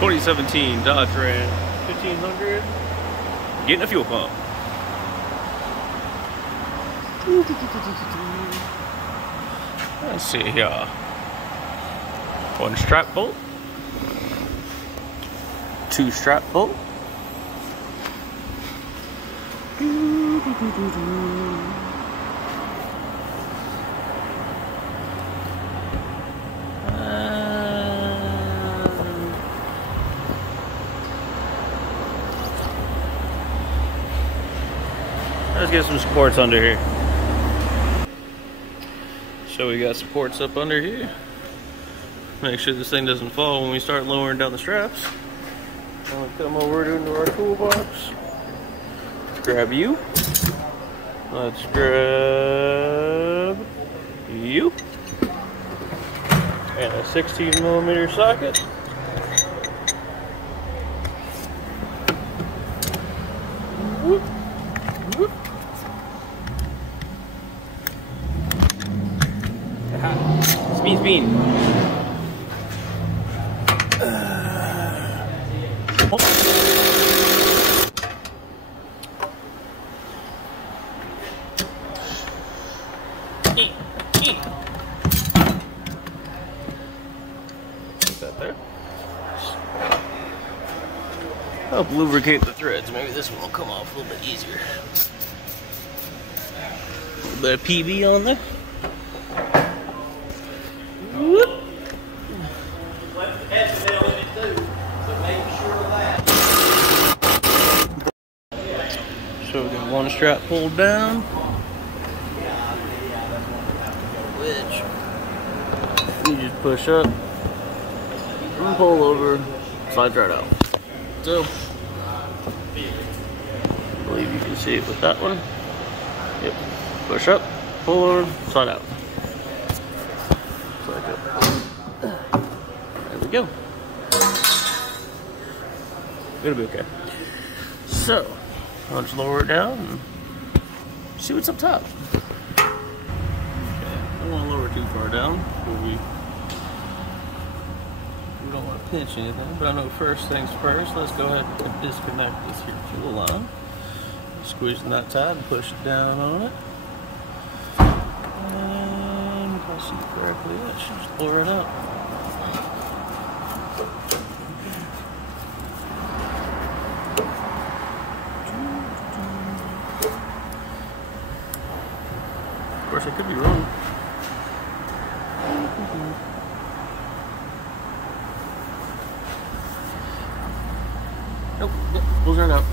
2017 Dodge Ram 1500. Getting a fuel pump. Let's see here. One strap bolt. Two strap bolt. Let's get some supports under here. So we got supports up under here. Make sure this thing doesn't fall when we start lowering down the straps. I'm gonna come over into our toolbox. Grab you. Let's grab you. And a 16mm socket. Whoop. Whoop. Aha. Spin. Put that there. Help lubricate the threads. Maybe this one will come off a little bit easier. A little bit of PB on there. Whoop. So we got one strap pulled down. Which you just push up and pull over, slides right out. So I believe you can see it with that one. Yep. Push up, pull over, slide out. Slide up. There we go. It'll be okay. So I'll just lower it down and see what's up top. Okay, I don't want to lower it too far down. We don't want to pinch anything, but I know first things first, let's go ahead and disconnect this here fuel line. Squeeze the nut tab and push it down on it. And if I see correctly, that should just lower it up. Of course, I could be wrong. Nope, pulls right out.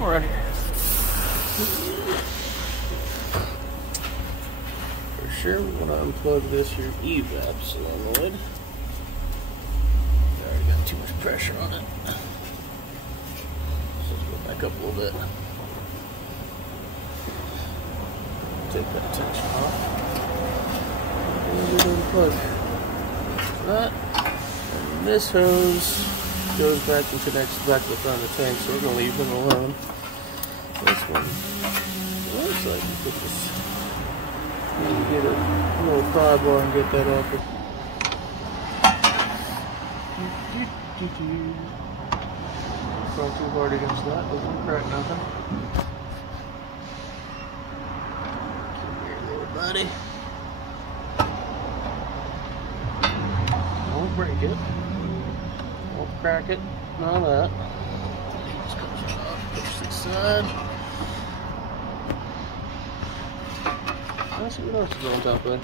Alright. For sure, we want to unplug this here evap solenoid. Already got too much pressure on it. So let's go back up a little bit. Take that tension off. And we unplug that. And this hose goes back and connects back to the front of the tank, so we're going to leave him alone. This one looks like we could just get a little pry bar and get that off. Don't too hard against that, doesn't crack nothing. Come here, little buddy. Don't break it. Don't crack it. None of that. Just comes right off. Push to the side. Let's see what else is on top of it.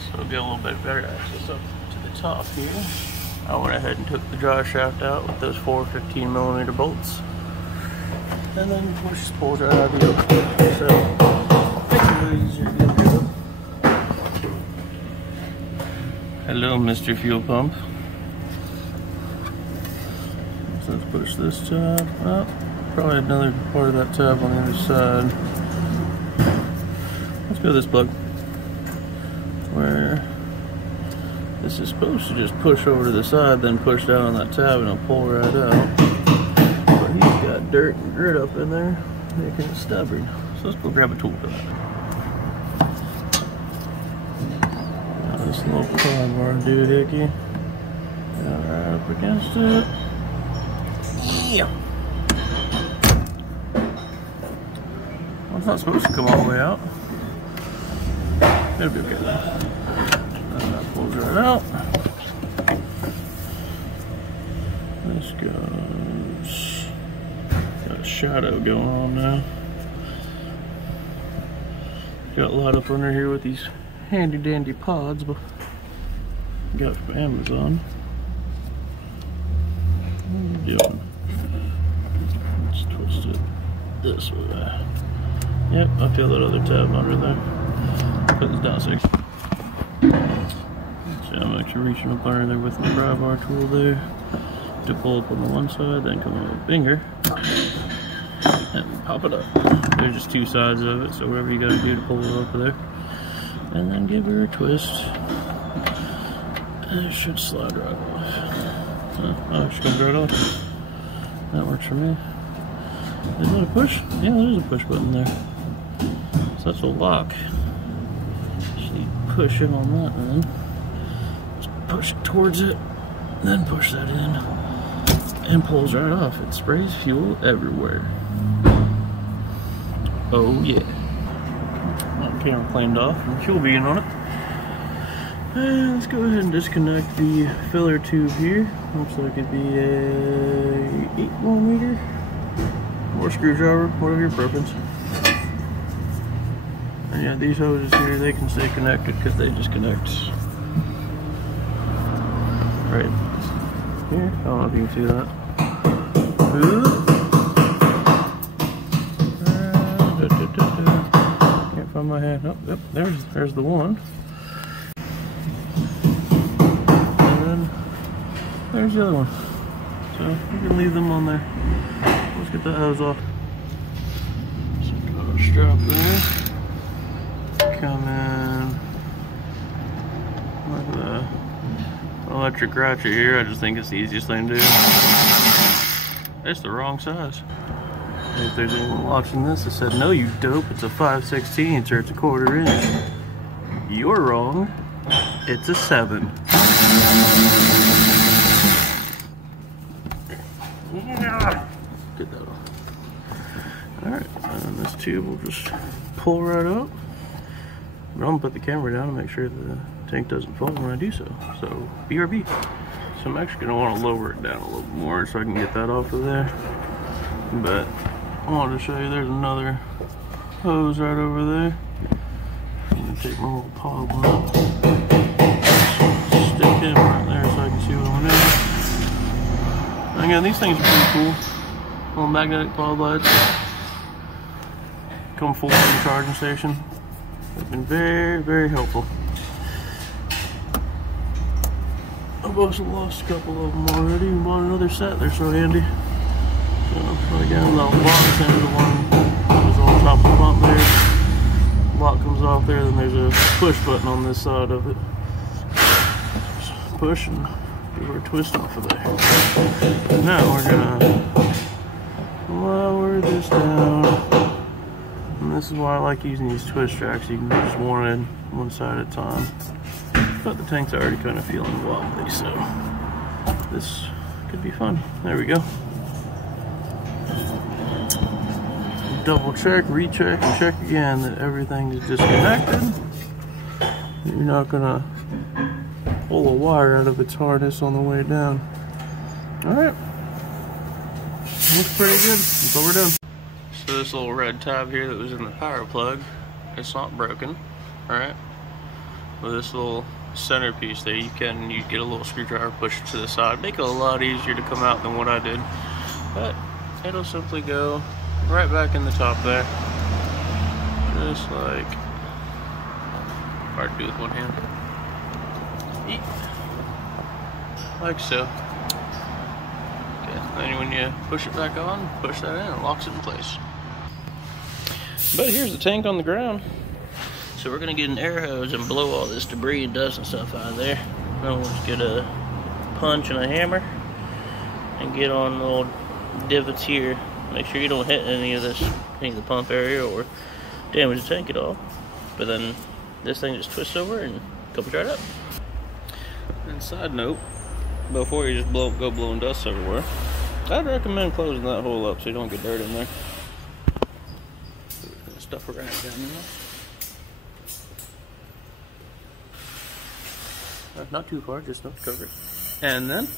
So we'll get a little bit better access up to the top here. I went ahead and took the drive shaft out with those 4 15mm bolts. And then push this pulls right out of the yoke. So makes it a little easier to get rid of. Hello, Mr. Fuel Pump. So let's push this tab up. Probably another part of that tab on the other side. Let's go to this plug. Where this is supposed to just push over to the side, then push down on that tab and it'll pull right out. But he's got dirt and grit up in there, making it stubborn. So let's go grab a tool for that. Now this little pry doohickey. Got right up against it. Yeah. Well, it's not supposed to come all the way out. It'll be okay though. That pulls right out. This goes. Got a shadow going on now. Got light up under here with these handy dandy pods, but got from Amazon. What are you doing? Let's twist it this way. Yep, I feel that other tab under there. Put this down 6. So I'm actually reaching up under there with the pry bar tool there to pull up on the one side, then come in with a finger and pop it up. There's just 2 sides of it, so whatever you gotta do to pull it up there. And then give her a twist. And it should slide right off. Oh, it should come right off. That works for me. Is that a push? Yeah, there is a push button there. So that's a lock. So you push in on that then. Just push it towards it, then push that in, and pulls right off. It sprays fuel everywhere. Oh yeah. That camera cleaned off and fuel being on it. And let's go ahead and disconnect the filler tube here. Looks like it'd be a 8mm or screwdriver, whatever your preference. And yeah, these hoses here, they can stay connected because they just connect right here. I don't know if you can see that. Can't find my hand. Oh, yep, there's the one. There's the other one. So we can leave them on there. Let's get the hose off. So got our strap there. Come in with the electric ratchet here. I just think it's the easiest thing to do. It's the wrong size. If there's anyone watching this that said, no you dope, it's a 5/16 or it's a 1/4 inch. You're wrong. It's a 7. Get that off. Alright, and this tube will just pull right up. I'm gonna put the camera down to make sure the tank doesn't fall when I do so. So, BRB. So I'm actually gonna want to lower it down a little more so I can get that off of there. But I wanted to show you there's another hose right over there. I'm gonna take my little pod one, stick him right there so I can see what I'm doing. Again, these things are pretty cool. Little magnetic pod lights. Come full from the charging station. They've been very, very helpful. I've also lost a couple of them already and bought another set. They're so handy. So again, the lock is the one that was on top of the pump there. Lock comes off there, then there's a push button on this side of it. Just push and give her a twist off of there. Now we're gonna lower this down. And this is why I like using these twist tracks. You can do just one side at a time. But the tank's already kind of feeling wobbly, so this could be fun. There we go. Double check, recheck, and check again that everything is disconnected. You're not gonna pull a wire out of its harness on the way down. Alright. Looks pretty good. That's all we're done. So this little red tab here that was in the power plug, it's not broken. Alright. With this little centerpiece there, you get a little screwdriver, push it to the side, make it a lot easier to come out than what I did. But it'll simply go right back in the top there. Just like, hard to do with one hand. Like so. Okay, then when you push it back on, push that in, it locks it in place. But here's the tank on the ground. So we're gonna get an air hose and blow all this debris and dust and stuff out of there. Then we'll just get a punch and a hammer and get on the little divots here Make sure you don't hit any of the pump area or damage the tank at all. But then this thing just twists over and comes right up. And side note, before you just go blowing dust everywhere, I'd recommend closing that hole up so you don't get dirt in there. Stuff around down there. Not too far, just enough to cover it. And then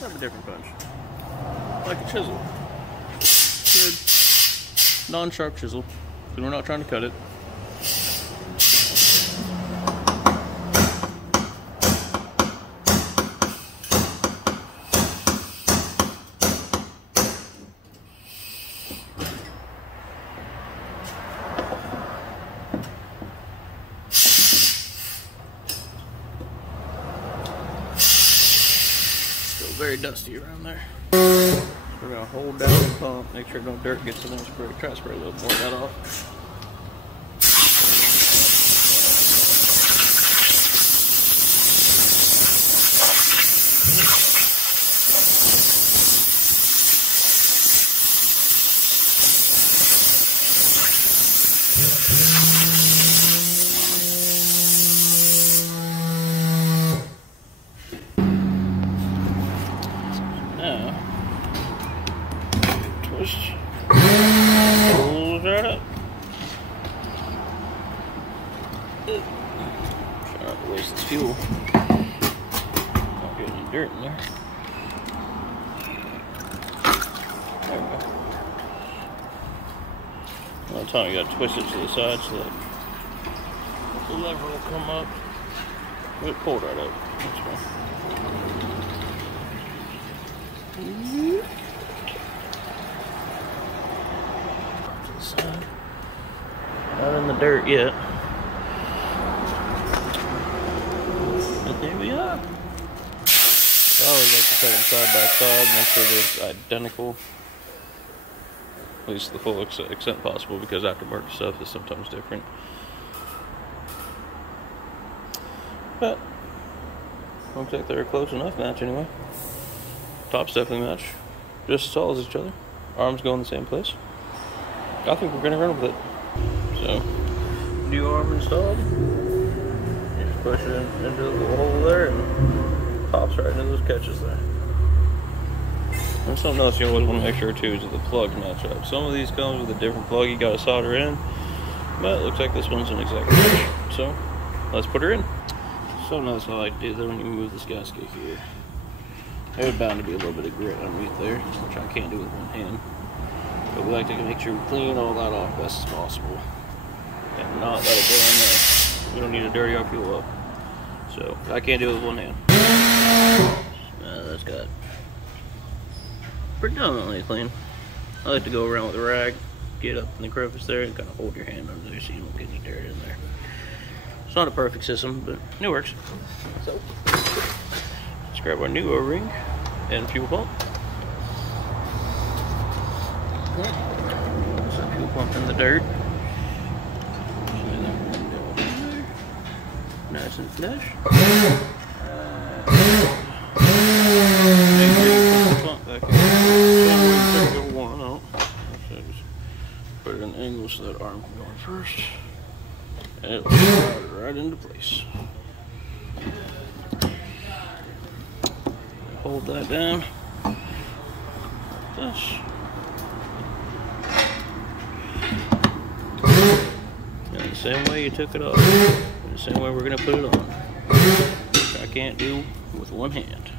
have a different punch. Like a chisel. Good, non-sharp chisel, because we're not trying to cut it. Very dusty around there. We're gonna hold down the pump, make sure no dirt gets in there, try to spray a little more of that off. Pulls right up. Try not to waste this fuel. Not get any dirt in there. There we go. Another time you gotta twist it to the side so that the lever will come up. It pulled right up. That's fine. Not in the dirt yet. But there we are. I always like to set them side by side, make sure they're identical. At least to the full extent possible, because aftermarket stuff is sometimes different. But looks like they're a close enough match anyway. Tops definitely match. Just as tall as each other. Arms go in the same place. I think we're gonna run with it. So, new arm installed. Just push it into the little hole there and pops right into those catches there. And something else you always want to make sure too is that the plugs match up. Some of these comes with a different plug you gotta solder in, but it looks like this one's an exact match. So, let's put her in. Something else I like to do though when you move this gasket here. There's bound to be a little bit of grit underneath there, which I can't do with one hand. But we like to make sure we clean all that off best as possible. And not let it go in there. We don't need to dirty our fuel up. So, I can't do it with one hand. That's got predominantly clean. I like to go around with a rag, get up in the crevice there, and kind of hold your hand under there so you don't get any dirt in there. It's not a perfect system, but it works. So, let's grab our new O-ring and fuel pump. There's a fuel pump in the dirt. Nice and flush. Pump back in. Go one out. So just put it in an angle so that arm can go in first. And it'll slide right into place. Hold that down. Like this. And the same way you took it off, the same way we're going to put it on, which I can't do with one hand.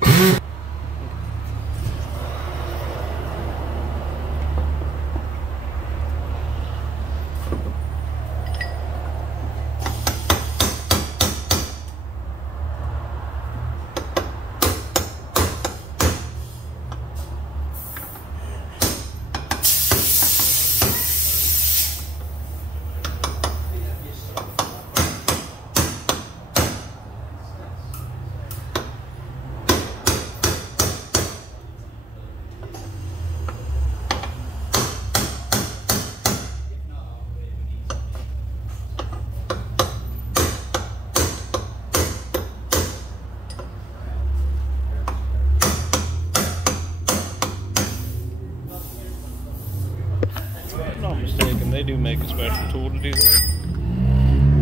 they do make a special tool to do that.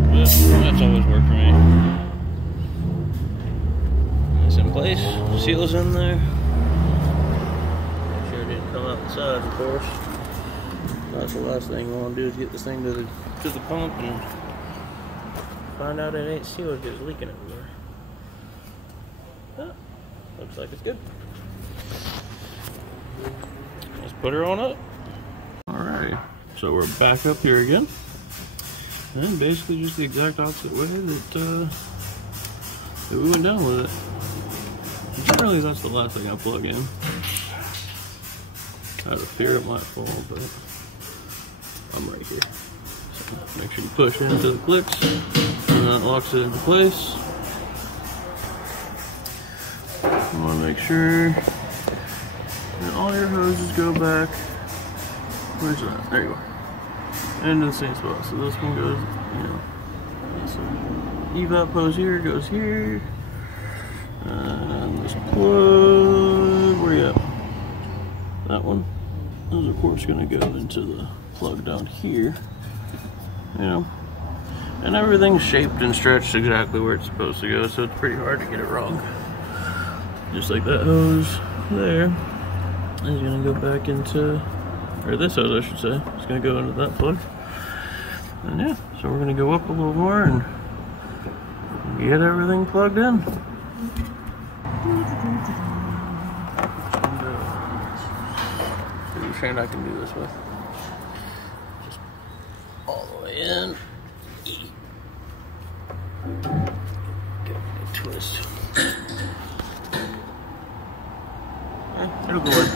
But that's always worked for me. It's in place, seal's in there. Make sure it didn't come out the side, of course. That's the last thing we want to do is get this thing to the pump and find out it ain't sealed because it's leaking everywhere. But looks like it's good. Let's put her on up. Alrighty, so we're back up here again. And basically just the exact opposite way that we went down with it. Generally that's the last thing I plug in. I had a fear it might fall, but I'm right here. So make sure you push into the clicks, and that locks it into place. You want to make sure that all your hoses go back. Where's that? There you are. Into the same spot. So this one goes, you know, so evap hose here goes here. And this plug, where you at? That one is of course going to go into the plug down here, you know, and everything's shaped and stretched exactly where it's supposed to go, so it's pretty hard to get it wrong. Just like that hose there is going to go back into, or this hose I should say, it's going to go into that plug. And yeah, so we're going to go up a little more and get everything plugged in. And I can do this with. Just all the way in. Give it a twist. It'll go in.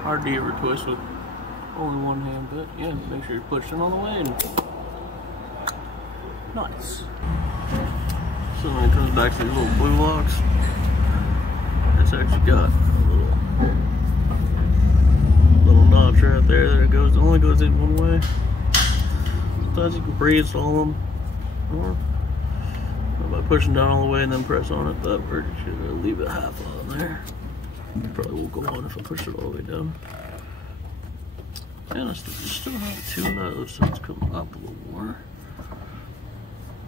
Hard to ever twist with only one hand, but yeah, make sure you're pushing all the way and nice. So when it comes back to these little blue locks, it's actually got notch right there that it only goes in one way. Sometimes you can pre-install them, or by pushing down all the way and then press on it. But we're just gonna leave it half on there. It probably won't go on if I push it all the way down. And I still have two of those, so it's coming up a little more.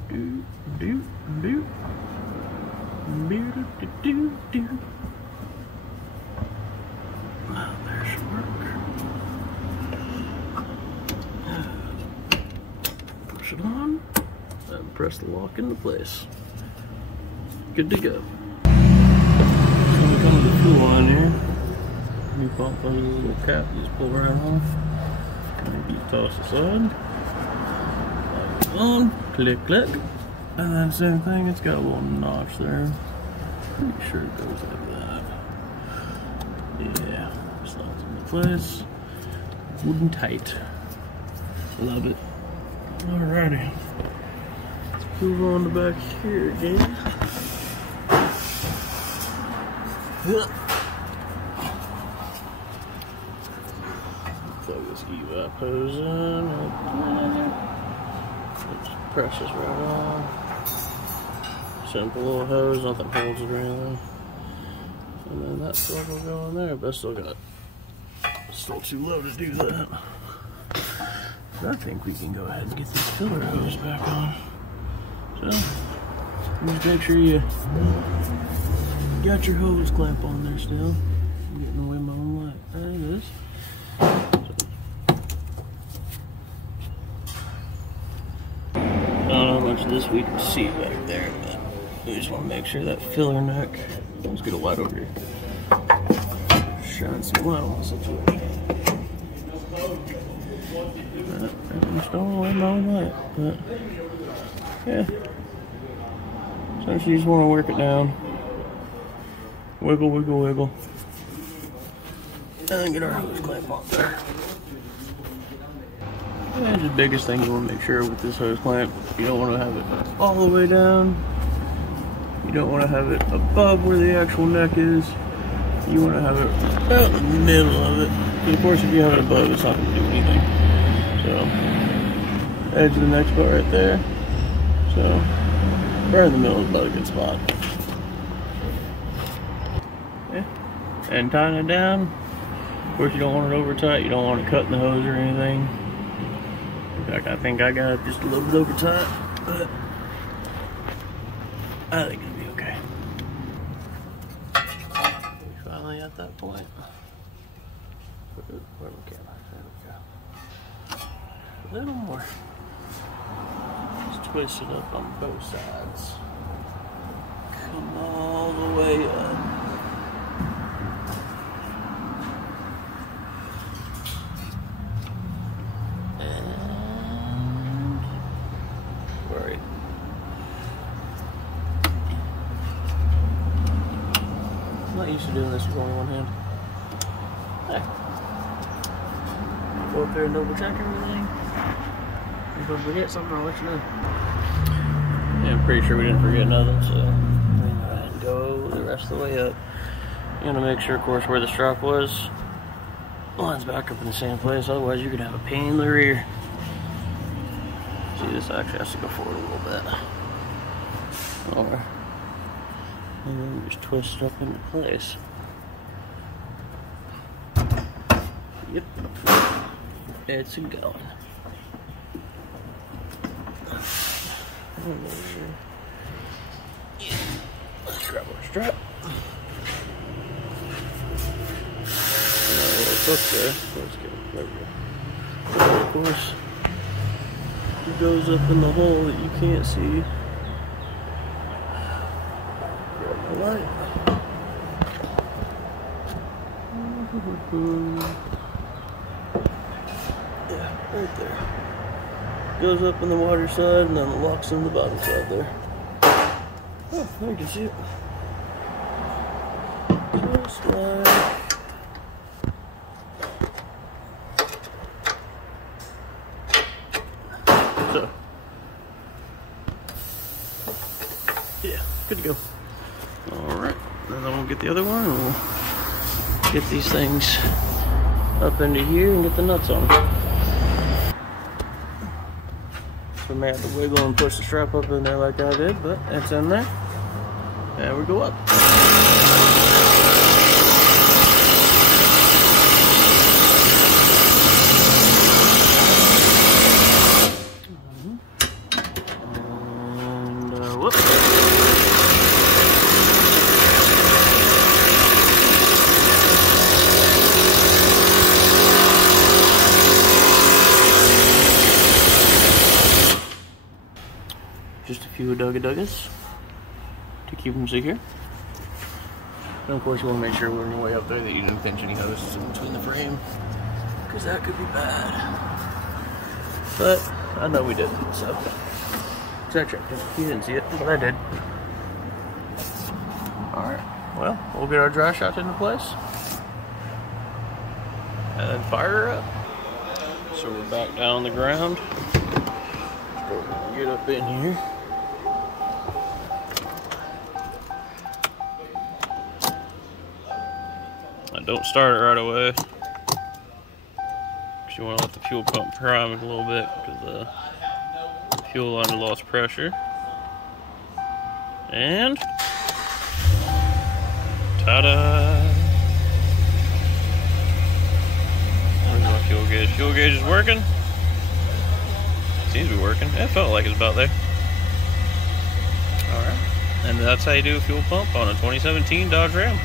Do do do do do do do. Now there should work. Push it on and press the lock into place. Good to go. So we come to the fuel line here. New pump on the little cap, you just pull right off. And you toss aside. On, click, click. And then same thing, it's got a little notch there. Pretty sure it goes like that. Yeah, slides into place. Good and tight. Love it. Alrighty. Let's move on to back here again. Plug this evap hose in. Let's press this right on. Simple little hose, nothing holds it or anything. And then that plug will go in there, but it's still too low to do that. But I think we can go ahead and get this filler hose back on. So, just make sure you got your hose clamp on there still. I'm getting away my own light. There it is. I don't know how much of this we can see back there, but we just want to make sure that filler neck. Let's get a light over here. Shine some light on the situation. I'm still away my own light, but yeah. So you just want to work it down. Wiggle, wiggle, wiggle. And then get our hose clamp on there. That's the biggest thing you want to make sure with this hose clamp. You don't want to have it all the way down. You don't want to have it above where the actual neck is. You want to have it about in the middle of it. And of course, if you have it above, it's not going to do anything. So, edge of the neck spot right there. So, right in the middle is about a good spot. Yeah. And tying it down, Of course, you don't want it over tight. You don't want it cutting the hose or anything. In fact, I think I got it just a little bit over tight, but I think it'll be okay. We finally at that point. Where we can. There we go. A little more. Just twist it up on both sides. Come all the way up. I'm not used to doing this with only one hand. Hey. Go up there and double check everything. If I forget something, I'll let you know. Yeah, I'm pretty sure we didn't forget nothing, so I'm going to go ahead and go the rest of the way up. You're going to make sure, of course, where the strap was lines back up in the same place, otherwise you could have a pain in the rear. See, this actually has to go forward a little bit. Over. And then just twist it up into place. Yep. It's going. Yeah. Let's grab our strap. It's up there. Let's get it. There we go. And of course, it goes up in the hole that you can't see. Grab my light. Yeah, right there. Goes up in the water side and then it locks in the bottom side there. Oh, there you can see it. Just like so. Yeah, good to go. Alright, then we'll get the other one and we'll get these things up into here and get the nuts on them. So we may have to wiggle and push the strap up in there like I did, but it's in there. And we go up. And whoop. Just a few duggas to keep them secure. And of course you want to make sure when you're way up there that you didn't pinch any hoses in between the frame, because that could be bad. But I know we didn't, so I checked it. You didn't see it, but I did. Alright, well, we'll get our dry shot into place and then fire her up. So we're back down on the ground. Get up in here. Don't start it right away, because you want to let the fuel pump prime it a little bit, because the fuel line lost pressure. And ta-da! Where's my fuel gauge? Fuel gauge is working. Seems to be working. It felt like it's about there. All right, and that's how you do a fuel pump on a 2017 Dodge Ram.